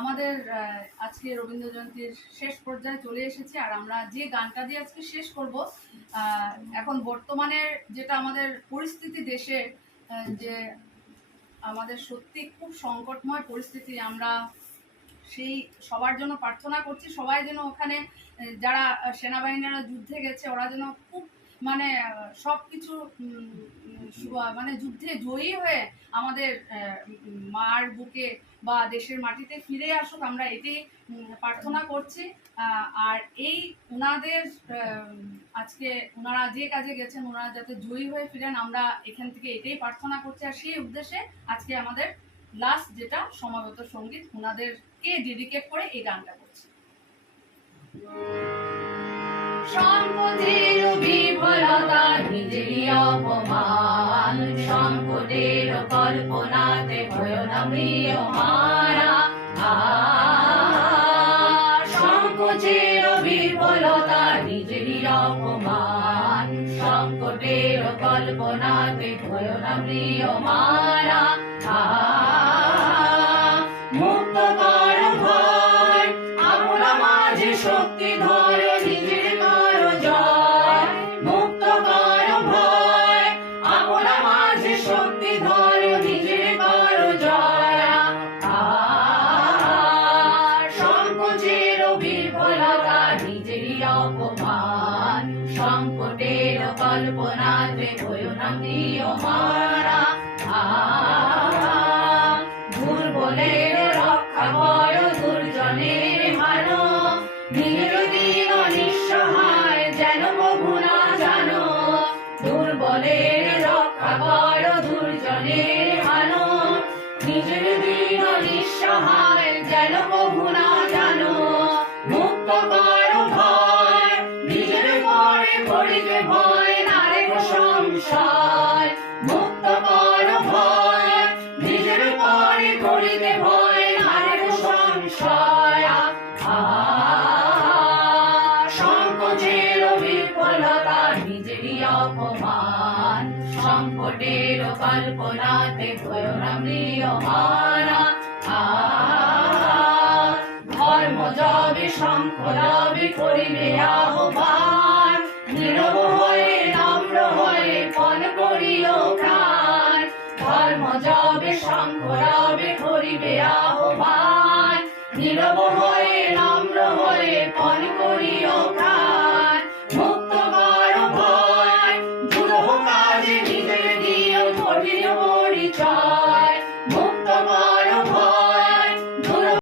আমাদের আজকে রবীন্দ্র জয়ন্তীর শেষ পর্যায়ে চলে এসেছি। আর আমরা যে গানটা দিয়ে আজকে শেষ করব, এখন বর্তমানের যেটা আমাদের পরিস্থিতি দেশে, যে আমাদের সত্যি খুব সংকটময় পরিস্থিতি, আমরা সেই সবার জন্য প্রার্থনা করছি। সবাই যেন ওখানে যারা সেনাবাহিনীরা যুদ্ধে গেছে ওরা যেন খুব মানে সব কিছু মানে যুদ্ধে জয়ী হয়ে আমাদের মার বুকে বা দেশের মাটিতে ফিরে আসুক, আমরা এটাই প্রার্থনা করছি। আর এই ওনাদের আজকে ওনারা যে কাজে গেছেন ওনারা যাতে জয়ী হয়ে ফিরেন, আমরা এখান থেকে এটাই প্রার্থনা করছি। আর সেই উদ্দেশ্যে আজকে আমাদের লাস্ট যেটা সমাবেত সঙ্গীত ওনাদেরকে ডেডিকেট করে এই গানটা করছি। সংকটের বিফলতা নিজেরই অপমান, সংকটের কল্পনাতে ভয় নামিয়ে মারা। সংকটের বিফলতা নিজেরই অপমান, সংকটের কল্পনাতে ভয় নামিয়ে মারা। মুক্ত কর ভয়, আমরা মাঝে শক্তি ধর, নিজের কর জয়। মুক্ত কর ভয়, আমরা মাঝে শক্তি ধর, নিজের কর জয়। সংকোচের বিফলতা নিজেরই অপমান, সংকটের কল্পনাতে ভয় নামিয়ে মারা। দুর্বলের রক্ষা কর, দুর্জনের ভালো, নিজের দিন নিঃসহায় যেন প্রভু না জানো। দুর্বলের রক্ষা কর, দুর্জনের ভালো, নিজের দিন নিঃসহায় যেন প্রভু না জানো। মুক্ত কর ভয়, নিজের পরে করিতে ভয় না রেখো সংশয়। মুক্ত কর ভয়, নিজের পরে করিতে ভয় না রেখো সংশয়। সংকোচের বিফলতা নিজেরই অপমান, সংকটের কল্পনাতে ভয় নামিয়ে মারা। ধর্ম যবে শঙ্খ লবে করিবে আহ্বান, নীরব হয়ে নম্র হয়ে পণ করিও প্রাণ। ধর্ম যবে শঙ্খ লবে করিবে আহ্বান, নীরব হয়ে